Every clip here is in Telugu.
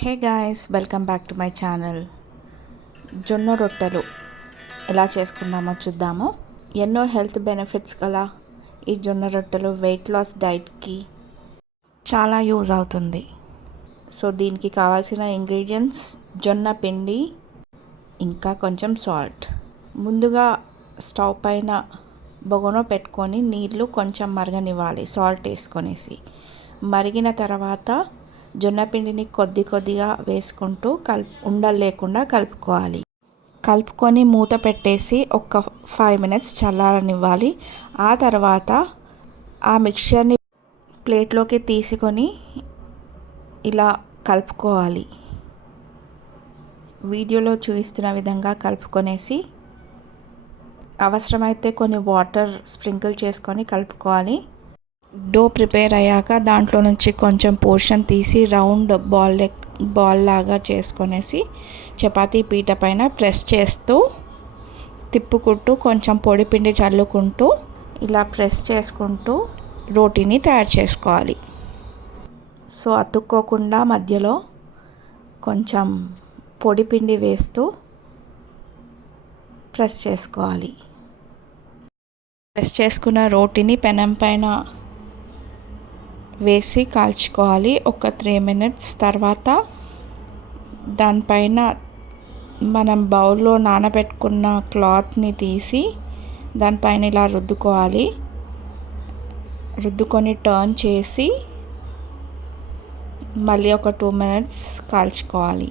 Hey guys, welcome back to my channel. జొన్న రొట్టెలు ఎలా చేసుకుందామో చూద్దాము. ఎన్నో హెల్త్ బెనిఫిట్స్ గల ఈ జొన్న రొట్టెలు వెయిట్ లాస్ డైట్కి చాలా యూజ్ అవుతుంది. సో దీనికి కావాల్సిన ఇంగ్రీడియంట్స్ జొన్న పిండి, ఇంకా కొంచెం సాల్ట్. ముందుగా స్టవ్ పైన బొగన పెట్టుకొని నీళ్ళు కొంచెం మరగనివ్వాలి సాల్ట్ వేసుకొనేసి. మరిగిన తర్వాత జొన్న పిండిని కొద్దిగా వేసుకుంటూ ఉండలు లేకుండా కలుపుకోవాలి. కలుపుకొని మూత పెట్టేసి ఒక 5 minutes చల్లారనివ్వాలి. ఆ తర్వాత ఆ మిక్చర్ని ప్లేట్లోకి తీసుకొని ఇలా కలుపుకోవాలి. వీడియోలో చూపిస్తున్న విధంగా కలుపుకొనేసి అవసరమైతే కొన్ని వాటర్ స్ప్రింకిల్ చేసుకొని కలుపుకోవాలి. డో ప్రిపేర్ అయ్యాక దాంట్లో నుంచి కొంచెం పోర్షన్ తీసి రౌండ్ బాల్ లాగా చేసుకొనేసి చపాతీ పీట పైన ప్రెస్ చేస్తూ తిప్పుకుంటూ కొంచెం పొడి పిండి చల్లుకుంటూ ఇలా ప్రెస్ చేసుకుంటూ రోటీని తయారు చేసుకోవాలి. సో అతుక్కోకుండా మధ్యలో కొంచెం పొడి పిండి వేస్తూ ప్రెస్ చేసుకోవాలి. ప్రెస్ చేసుకున్న రోటీని పెనం పైన వేసి కాల్చుకోవాలి. ఒక 3 minutes తర్వాత దానిపైన మనం బౌల్లో నానబెట్టుకున్న క్లాత్ని తీసి దానిపైన ఇలా రుద్దుకోవాలి. రుద్దుకొని టర్న్ చేసి మళ్ళీ ఒక 2 minutes కాల్చుకోవాలి.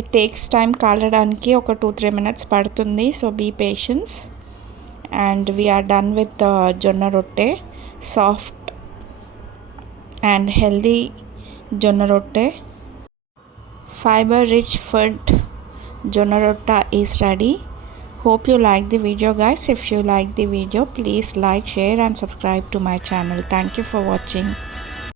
ఇట్ టేక్స్ టైం కాలడానికి ఒక 2-3 minutes పడుతుంది. So be patience. And we are done with jonna rotte, soft and healthy jonna rotte. Fiber rich food jonna rotta is ready. Hope you like the video guys. If you like the video, please like, share and subscribe to my channel. Thank you for watching.